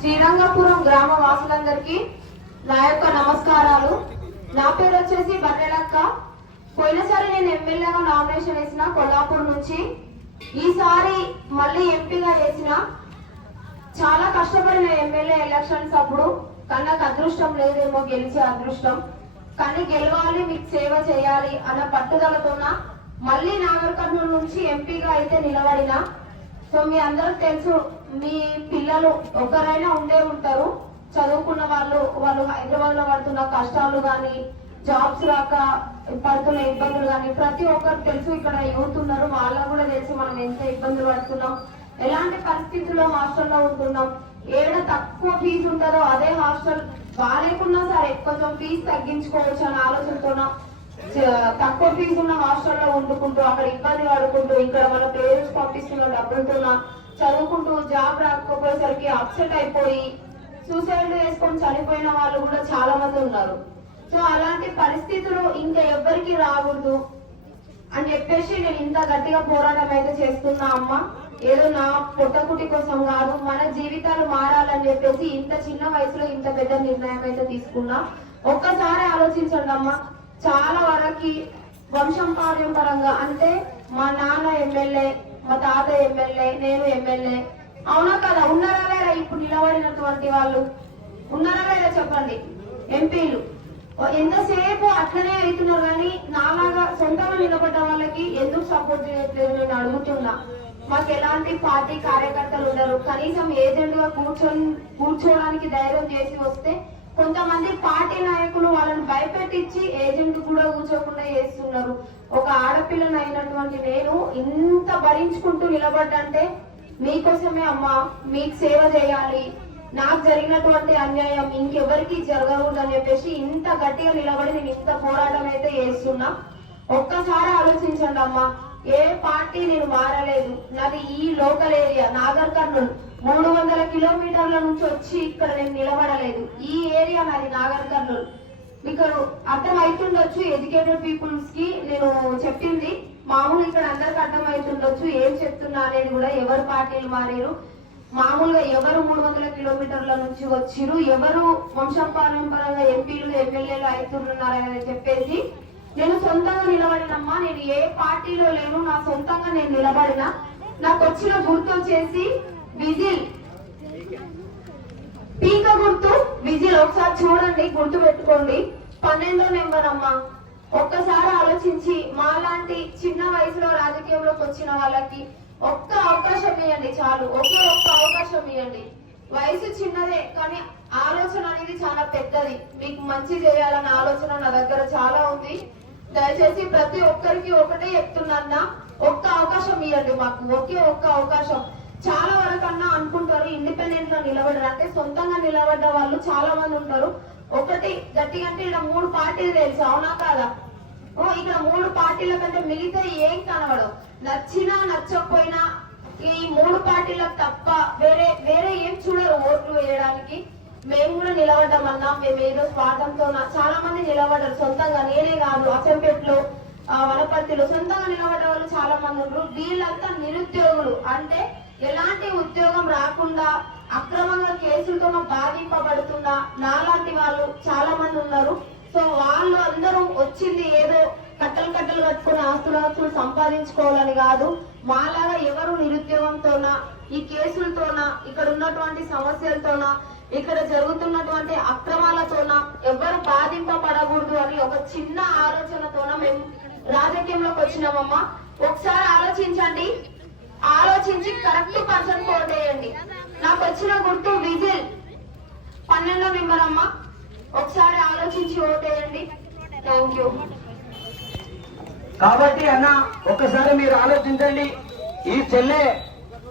శ్రీరంగపురం గ్రామ వాసులందరికీ నా యొక్క నమస్కారాలు. నా పేరు వచ్చేసి బర్రెలక్క పోయినసారి నేను ఎమ్మెల్యేగా నామినేషన్ వేసిన కొల్లాపూర్ నుంచి. ఈసారి మళ్ళీ ఎంపీగా వేసిన చాలా కష్టపడిన ఎమ్మెల్యే ఎలక్షన్స్ అప్పుడు కన్నాకు అదృష్టం లేదేమో గెలిచే అదృష్టం. కానీ గెలవాలి మీకు సేవ చేయాలి అన్న పట్టుదలతోన మళ్ళీ నాగర్ కర్నూలు నుంచి ఎంపీగా అయితే నిలబడిన సో మీ అందరూ తెలుసు మీ పిల్లలు ఒకరైనా ఉండే ఉంటారు. చదువుకున్న వాళ్ళు వాళ్ళు హైదరాబాద్లో పడుతున్న కష్టాలు కానీ జాబ్స్ రాక పడుతున్న ఇబ్బందులు కానీ ప్రతి ఒక్కరు తెలుసు ఇక్కడ యూత్ ఉన్నారు. వాళ్ళకు కూడా తెలుసు మనం ఎంత ఇబ్బందులు పడుతున్నాం. ఎలాంటి పరిస్థితుల్లో హాస్టల్లో ఉంటున్నాం. ఏడ తక్కువ ఫీజు ఉంటుందో అదే హాస్టల్. బాగాలేకున్నా సరే కొంచెం ఫీజు తగ్గించుకోవచ్చు అనే ఆలోచనతోన తక్కువ ఫీజు ఉన్న హాస్టల్లో వండుకుంటూ అక్కడ ఇబ్బంది పడుకుంటూ ఇక్కడ మన పేరెంట్స్ పంపిస్తున్న డబ్బులతోన చదువుకుంటూ జాబ్ రాకపోయేసరికి అప్సెట్ అయిపోయి సూసైడ్ చేసుకొని చనిపోయిన వాళ్ళు కూడా చాలా మంది ఉన్నారు. సో అలాంటి పరిస్థితులు ఇంకా ఎవ్వరికి రాకూడదు అని చెప్పేసి నేను ఇంత గట్టిగా పోరాటం అయితే చేస్తున్నా అమ్మ. ఏదో నా పొట్టకుటి కోసం కాదు మన జీవితాలు మారాలని చెప్పేసి ఇంత చిన్న వయసులో ఇంత పెద్ద నిర్ణయం అయితే తీసుకున్నా. ఒక్కసారి ఆలోచించండి అమ్మ. చాలా వరకు వంశం పరంగా అంటే మా నాన్న ఎమ్మెల్యే మా తాత ఎమ్మెల్యే నేను ఎమ్మెల్యే. అవునా కదా? ఉన్నారా లేరా ఇప్పుడు నిలబడినటువంటి వాళ్ళు? ఉన్నారా లేదా చెప్పండి? ఎంపీలు. ఎంతసేపు అట్లనే అవుతున్నారు కానీ నాలాగా సొంతంగా నిలబడ్డ వాళ్ళకి ఎందుకు సపోర్ట్ చేయట్లేదు నేను అడుగుతున్నా. మాకు ఎలాంటి పార్టీ కార్యకర్తలు ఉండరు. కనీసం ఏజెంట్గా కూర్చొని కూర్చోవడానికి ధైర్యం చేసి వస్తే కొంతమంది పార్టీ నాయకులు వాళ్ళని భయపెట్టించి ఏజెంట్ కూడా కూర్చోకుండా చేస్తున్నారు. ఒక ఆడపిల్లను అయినటువంటి నేను ఇంత భరించుకుంటూ నిలబడ్డంటే మీకోసమే అమ్మా మీకు సేవ చేయాలి. నాకు జరిగినటువంటి అన్యాయం ఇంకెవరికి జరగకూడదని చెప్పేసి ఇంత గట్టిగా నిలబడి నేను ఇంత పోరాటం అయితే చేస్తున్నా. ఒక్కసారి ఆలోచించండి అమ్మా ఏ పార్టీ నేను మారలేదు. నాది ఈ లోకల్ ఏరియా నాగర్ కర్నూలు మూడు వందల కిలోమీటర్ల నుంచి వచ్చి ఇక్కడ నేను నిలబడలేదు. ఈ ఏరియా నాది నాగర్ కర్నూలు. మీకు అర్థం అవుతుండొచ్చు ఎడ్యుకేటెడ్ పీపుల్స్కి నేను చెప్పింది. మామూలు ఇక్కడ అందరికి అర్థం అవుతుండొచ్చు ఏం చెప్తున్నా అనేది కూడా ఎవరు పార్టీలు మారారు. మామూలుగా ఎవరు మూడు వందల కిలోమీటర్ల నుంచి వచ్చిరు ఎవరు వంశపారంపరంగా ఎంపీలు ఎమ్మెల్యేలు అవుతున్నారని చెప్పేసి నేను సొంతంగా నిలబడినమ్మా నేను ఏ పార్టీలో లేను నా సొంతంగా నేను నిలబడిన నాకు వచ్చిన గుర్తు వచ్చేసి విజిల్. పీక గుర్తు విజిల్. ఒకసారి చూడండి గుర్తు పెట్టుకోండి. పన్నెండో నెంబర్ అమ్మా ఒక్కసారి ఆలోచించి మాలాంటి చిన్న వయసులో రాజకీయంలోకి వచ్చిన వాళ్ళకి ఒక్క అవకాశం ఇవ్వండి చాలు. ఒకే ఒక్క అవకాశం ఇవ్వండి వయసు చిన్నదే కానీ ఆలోచన అనేది చాలా పెద్దది. మీకు మంచి చేయాలన్న ఆలోచన నా దగ్గర చాలా ఉంది. దయచేసి ప్రతి ఒక్కరికి ఒకటే చెప్తున్నా ఒక్క అవకాశం ఇవ్వండి మాకు. ఒకే ఒక్క అవకాశం. చాలా వరకు అన్నా అనుకుంటారు ఇండిపెండెంట్గా నిలబడరు. అంటే సొంతంగా నిలబడ్డ వాళ్ళు చాలా మంది ఉంటారు. ఒకటి గట్టి అంటే ఇక్కడ మూడు పార్టీలు తెలుసు అవునా కాదా? ఓ ఇక్కడ మూడు పార్టీల కంటే మిగతా ఏం కనబడవు. నచ్చినా నచ్చకపోయినా ఈ మూడు పార్టీలకు తప్ప వేరే వేరే ఏం చూడరు ఓట్లు వేయడానికి. మేము కూడా నిలబడ్డామన్నా మేము ఏదో స్వార్థంతో చాలా మంది నిలబడ్డారు. సొంతంగా నేనే కాదు అసంపేటలో వనపర్తిలో సొంతంగా నిలబడ్డ వాళ్ళు చాలా మంది ఉన్నారు వీళ్ళంతా నిరుద్యోగులు. అంటే ఎలాంటి ఉద్యోగం రాకుండా అక్రమంగా కేసులతో బాధింపబడుతున్న నాలాంటి వాళ్ళు చాలా మంది ఉన్నారు. సో వాళ్ళు అందరూ వచ్చింది ఏదో కట్టలు కట్టలు కట్టుకుని ఆస్తులు ఆస్తులు సంపాదించుకోవాలని కాదు. మాలాగా ఎవరు నిరుద్యోగంతోన ఈ కేసులతోన ఇక్కడ ఉన్నటువంటి సమస్యలతోన ఇక్కడ జరుగుతున్నటువంటి అక్రమాలతోన ఎవరు బాధింపబడకూడదు అని ఒక చిన్న ఆలోచనతోన మేము రాజకీయంలోకి వచ్చినామమ్మా. ఒకసారి ఆలోచించండి. నుంచి కరెక్ట్ పర్సన్ కోటేయండి నాకు వచ్చిన గుర్తు విజిల్. పన్నెండో నెంబర్ అమ్మ. ఒకసారి ఆలోచించి ఓటేయండి థ్యాంక్ యూ కాబట్టి అన్న ఒక్కసారి మీరు ఆలోచించండి. ఈ చెల్లె